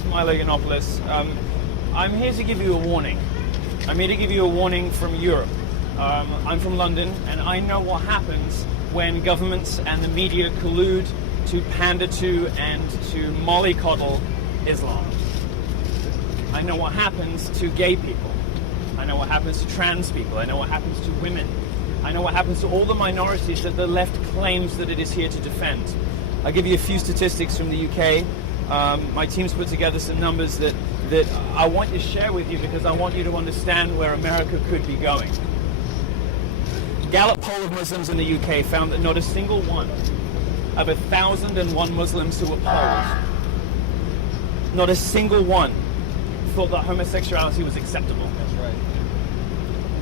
is Milo. I'm here to give you a warning. I'm here to give you a warning from Europe. I'm from London, and I know what happens when governments and the media collude to pander to and to mollycoddle Islam. I know what happens to gay people. I know what happens to trans people. I know what happens to women. I know what happens to all the minorities that the left claims that it is here to defend. I'll give you a few statistics from the UK. My team's put together some numbers that I want to share with you because I want you to understand where America could be going. Gallup poll of Muslims in the UK found that not a single one of 1,001 Muslims who were polled, not a single one thought that homosexuality was acceptable. That's right.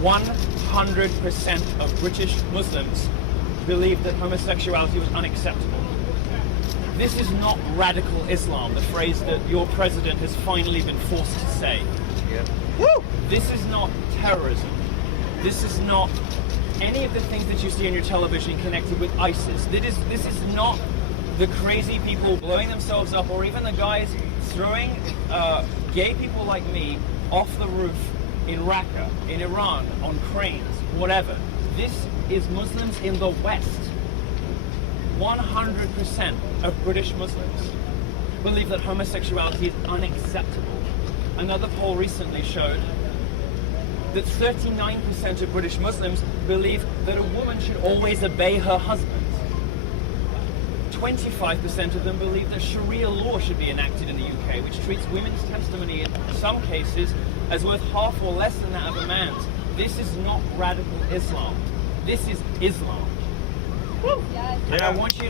100% of British Muslims believed that homosexuality was unacceptable. This is not radical Islam, the phrase that your president has finally been forced to say. Yeah. Woo! This is not terrorism. This is not any of the things that you see on your television connected with ISIS. This is not the crazy people blowing themselves up, or even the guys throwing gay people like me off the roof in Raqqa, in Iran, on cranes, whatever. This is Muslims in the West. 100% of British Muslims believe that homosexuality is unacceptable. Another poll recently showed that 39% of British Muslims believe that a woman should always obey her husband. 25% of them believe that Sharia law should be enacted in the UK, which treats women's testimony in some cases as worth half or less than that of a man's. This is not radical Islam. This is Islam. Woo! Yes. And I want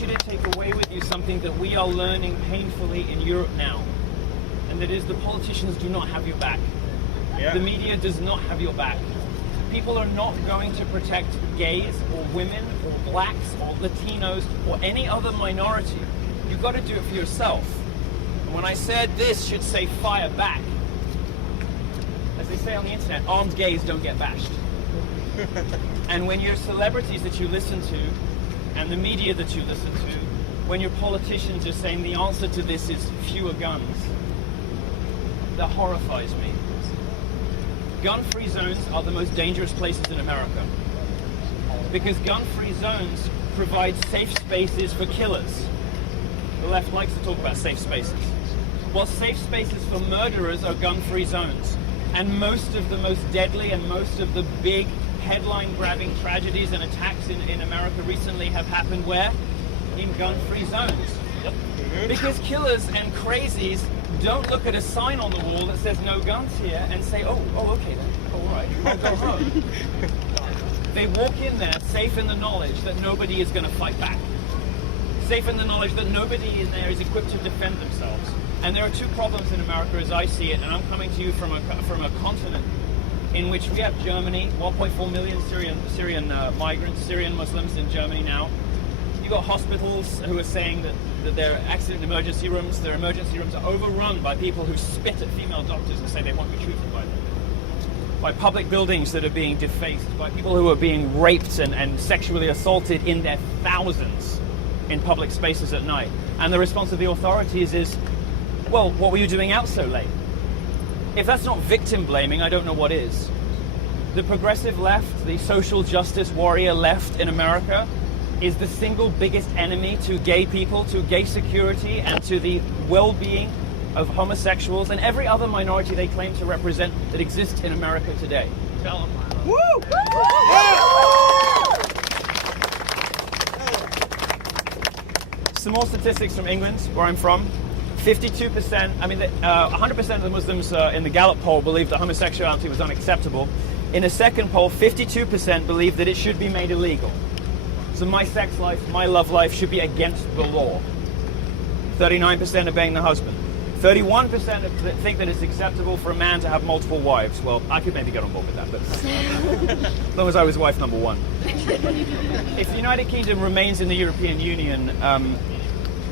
you to take away with you something that we are learning painfully in Europe now, and that is the politicians do not have your back. Yeah. The media does not have your back. People are not going to protect gays or women or blacks or Latinos or any other minority. You've got to do it for yourself. And when I said this should say fire back, as they say on the internet, armed gays don't get bashed. And when your celebrities that you listen to and the media that you listen to, when your politicians are saying the answer to this is fewer guns, that horrifies me. Gun-free zones are the most dangerous places in America because gun-free zones provide safe spaces for killers. The left likes to talk about safe spaces. Well, safe spaces for murderers are gun-free zones. And most of the most deadly and most of the big headline-grabbing tragedies and attacks in America recently have happened where? In gun-free zones. Yep. Because killers and crazies don't look at a sign on the wall that says no guns here and say, oh, okay then, all right, I'll go home. They walk in there safe in the knowledge that nobody is going to fight back. Safe in the knowledge that nobody in there is equipped to defend themselves. And there are two problems in America as I see it, and I'm coming to you from a continent in which we have Germany, 1.4 million Syrian migrants, Syrian Muslims in Germany now. You've got hospitals who are saying that their accident emergency rooms, their emergency rooms are overrun by people who spit at female doctors and say they won't be treated by them. By public buildings that are being defaced, by people who are being raped and sexually assaulted in their thousands in public spaces at night. And the response of the authorities is, well, what were you doing out so late? If that's not victim blaming, I don't know what is. The progressive left, the social justice warrior left in America, is the single biggest enemy to gay people, to gay security, and to the well-being of homosexuals and every other minority they claim to represent that exists in America today. Tell them, Milo. Woo! Some more statistics from England, where I'm from. 52%, 100% of the Muslims in the Gallup poll believed that homosexuality was unacceptable. In a second poll, 52% believed that it should be made illegal. So my sex life, my love life should be against the law. 39% obeying the husband. 31% think that it's acceptable for a man to have multiple wives. Well, I could maybe get on board with that, but as long as I was wife number one. If the United Kingdom remains in the European Union,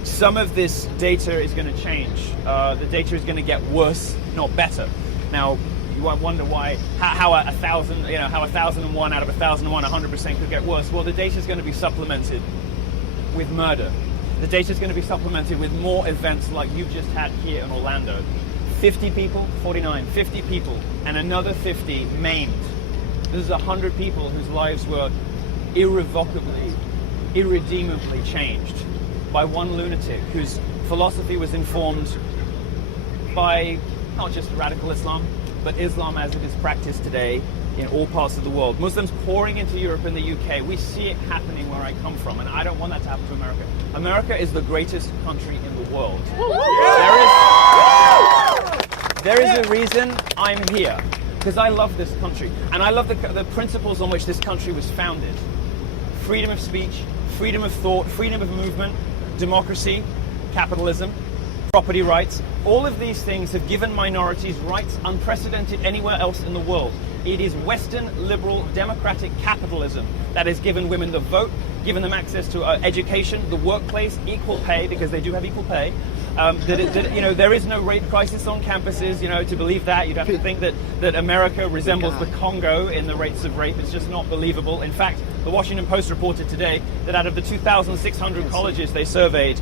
some of this data is going to change. The data is going to get worse, not better. Now, you might wonder how 1,001 out of 1,001, 100% could get worse. Well, the data is going to be supplemented with murder. The data is going to be supplemented with more events like you've just had here in Orlando. 50 people, 49, 50 people, and another 50 maimed. This is 100 people whose lives were irrevocably, irredeemably changed by one lunatic whose philosophy was informed by not just radical Islam, but Islam as it is practiced today in all parts of the world. Muslims pouring into Europe and the UK. We see it happening where I come from, and I don't want that to happen to America. America is the greatest country in the world. There is a reason I'm here, because I love this country, and I love the principles on which this country was founded. Freedom of speech, freedom of thought, freedom of movement, democracy, capitalism, property rights. All of these things have given minorities rights unprecedented anywhere else in the world. It is Western liberal democratic capitalism that has given women the vote, given them access to education, the workplace, equal pay, because they do have equal pay. There is no rape crisis on campuses. To believe that, you'd have to think that America resembles the Congo in the rates of rape. It's just not believable. In fact, the Washington Post reported today that out of the 2,600 colleges they surveyed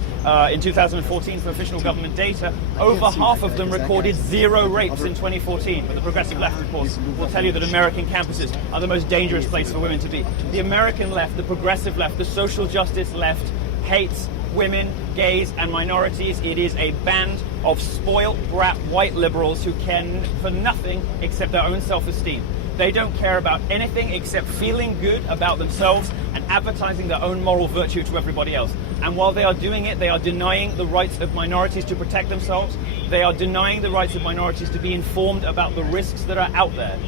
in 2014 for official government data, over half of them recorded 0 rapes in 2014. But the progressive left, of course, will tell you that American campuses are the most dangerous place for women to be. The American left, the progressive left, the social justice left hates women, gays, and minorities. It is a band of spoiled brat white liberals who care for nothing except their own self-esteem. They don't care about anything except feeling good about themselves and advertising their own moral virtue to everybody else. And while they are doing it, they are denying the rights of minorities to protect themselves. They are denying the rights of minorities to be informed about the risks that are out there.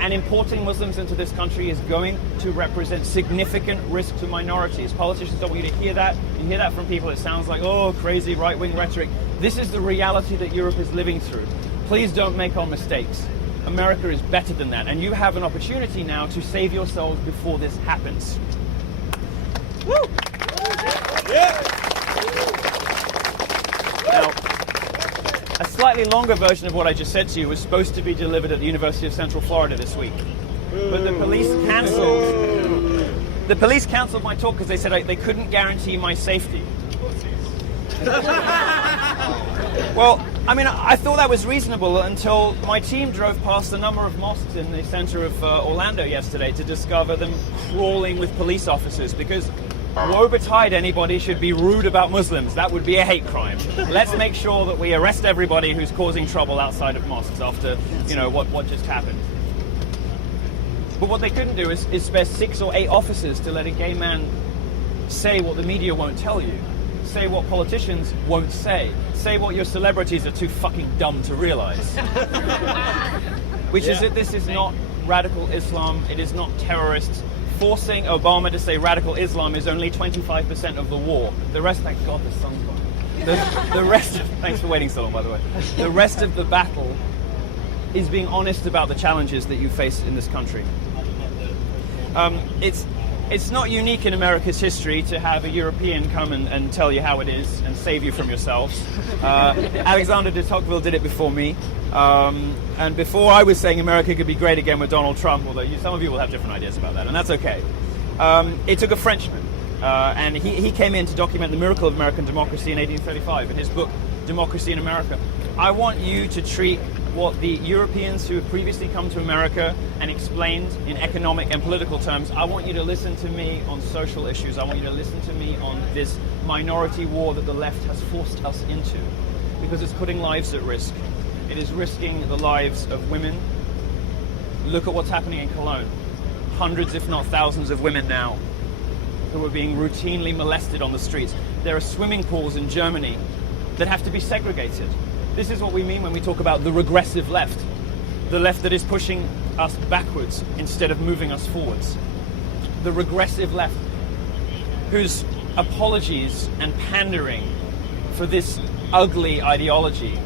And importing Muslims into this country is going to represent significant risk to minorities. Politicians don't want you to hear that. You hear that from people, it sounds like, oh, crazy right-wing rhetoric. This is the reality that Europe is living through. Please don't make our mistakes. America is better than that, and you have an opportunity now to save yourselves before this happens. Woo! Yeah. Now, a slightly longer version of what I just said to you was supposed to be delivered at the University of Central Florida this week, but the police cancelled. The police cancelled my talk because they said they couldn't guarantee my safety. Well, I mean, I thought that was reasonable until my team drove past a number of mosques in the center of Orlando yesterday to discover them crawling with police officers, because woe betide anybody should be rude about Muslims. That would be a hate crime. Let's make sure that we arrest everybody who's causing trouble outside of mosques after, what just happened. But what they couldn't do is spare 6 or 8 officers to let a gay man say what the media won't tell you. Say what politicians won't say. Say what your celebrities are too fucking dumb to realize. Which is that this is not radical Islam. It is not terrorists. Forcing Obama to say radical Islam is only 25% of the war. The rest, thank God the sun's gone. The rest, thanks for waiting so long, by the way. The rest of the battle is being honest about the challenges that you face in this country. It's not unique in America's history to have a European come and tell you how it is and save you from yourselves. Alexander de Tocqueville did it before me. And before I was saying America could be great again with Donald Trump, although some of you will have different ideas about that, and that's okay. It took a Frenchman, and he came in to document the miracle of American democracy in 1835 in his book, Democracy in America. I want you to treat what the Europeans who have previously come to America and explained in economic and political terms, I want you to listen to me on social issues. I want you to listen to me on this minority war that the left has forced us into, because it's putting lives at risk. It is risking the lives of women. Look at what's happening in Cologne. Hundreds, if not thousands, of women now who are being routinely molested on the streets. There are swimming pools in Germany that have to be segregated. This is what we mean when we talk about the regressive left. The left that is pushing us backwards instead of moving us forwards. The regressive left whose apologies and pandering for this ugly ideology,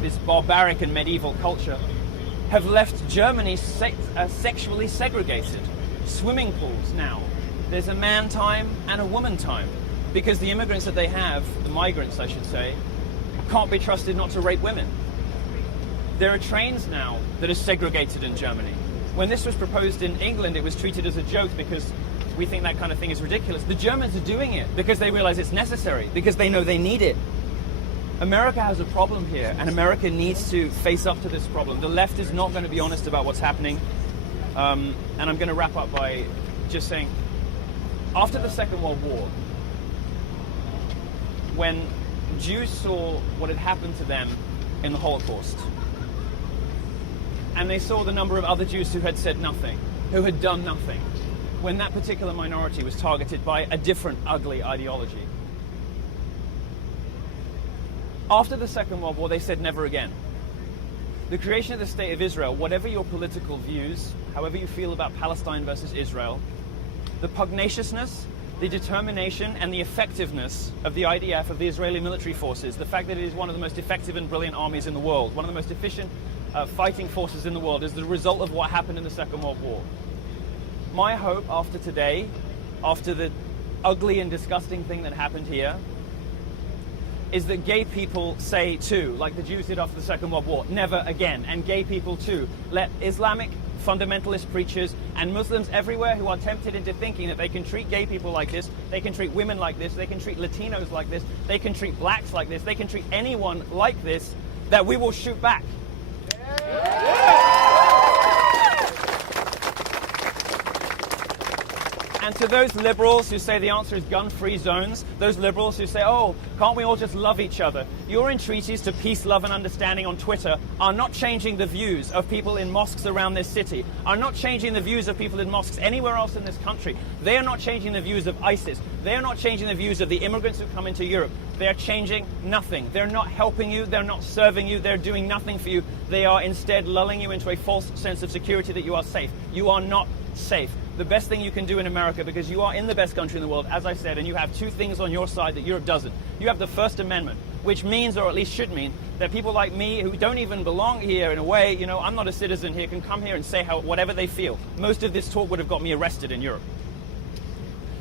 this barbaric and medieval culture, have left Germany sexually segregated. Swimming pools now. There's a man time and a woman time, because the immigrants that they have, the migrants I should say, can't be trusted not to rape women. There are trains now that are segregated in Germany. When this was proposed in England, it was treated as a joke because we think that kind of thing is ridiculous. The Germans are doing it because they realize it's necessary, because they know they need it. America has a problem here, and America needs to face up to this problem. The left is not going to be honest about what's happening. And I'm going to wrap up by just saying, after the Second World War, when Jews saw what had happened to them in the Holocaust, and they saw the number of other Jews who had said nothing, who had done nothing, when that particular minority was targeted by a different ugly ideology. After the Second World War, they said never again. The creation of the State of Israel, whatever your political views, however you feel about Palestine versus Israel, the pugnaciousness, the determination and the effectiveness of the IDF, of the Israeli military forces, the fact that it is one of the most effective and brilliant armies in the world, one of the most efficient fighting forces in the world, is the result of what happened in the Second World War. My hope after today, after the ugly and disgusting thing that happened here, is that gay people say too, like the Jews did after the Second World War, never again. And gay people too. Let Islamic fundamentalist preachers and Muslims everywhere who are tempted into thinking that they can treat gay people like this, they can treat women like this, they can treat Latinos like this, they can treat blacks like this, they can treat anyone like this, that we will shoot back. And to those liberals who say the answer is gun-free zones, those liberals who say, oh, can't we all just love each other? Your entreaties to peace, love and understanding on Twitter are not changing the views of people in mosques around this city, are not changing the views of people in mosques anywhere else in this country. They are not changing the views of ISIS. They are not changing the views of the immigrants who come into Europe. They are changing nothing. They're not helping you. They're not serving you. They're doing nothing for you. They are instead lulling you into a false sense of security that you are safe. You are not safe. The best thing you can do in America, because you are in the best country in the world, as I said, and you have two things on your side that Europe doesn't. You have the First Amendment, which means, or at least should mean, that people like me who don't even belong here in a way, you know, I'm not a citizen here, can come here and say whatever they feel. Most of this talk would have got me arrested in Europe.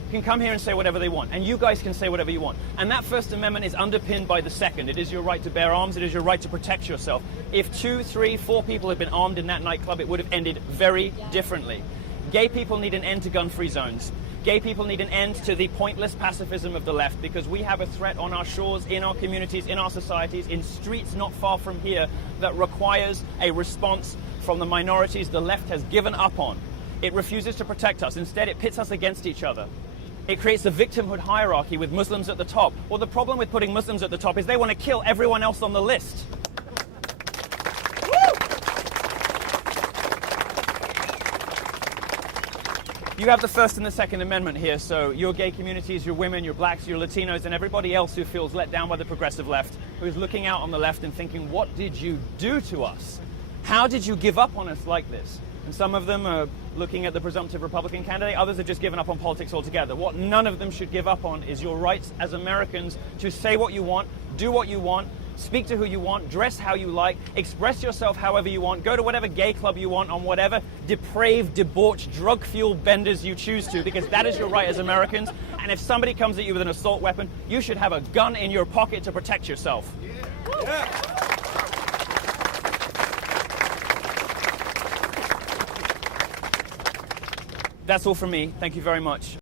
Can come here and say whatever they want, and you guys can say whatever you want. And that First Amendment is underpinned by the Second. It is your right to bear arms. It is your right to protect yourself. If 2, 3, 4 people had been armed in that nightclub, it would have ended very differently. Gay people need an end to gun-free zones. Gay people need an end to the pointless pacifism of the left, because we have a threat on our shores, in our communities, in our societies, in streets not far from here that requires a response from the minorities the left has given up on. It refuses to protect us. Instead, it pits us against each other. It creates a victimhood hierarchy with Muslims at the top. Well, the problem with putting Muslims at the top is they want to kill everyone else on the list. You have the First and the Second Amendment here, so your gay communities, your women, your blacks, your Latinos, and everybody else who feels let down by the progressive left, who's looking out on the left and thinking, what did you do to us? How did you give up on us like this? And some of them are looking at the presumptive Republican candidate, others have just given up on politics altogether. What none of them should give up on is your rights as Americans to say what you want, do what you want, speak to who you want, dress how you like, express yourself however you want, go to whatever gay club you want on whatever depraved, debauched, drug-fueled benders you choose to, because that is your right as Americans. And if somebody comes at you with an assault weapon, you should have a gun in your pocket to protect yourself. That's all from me. Thank you very much.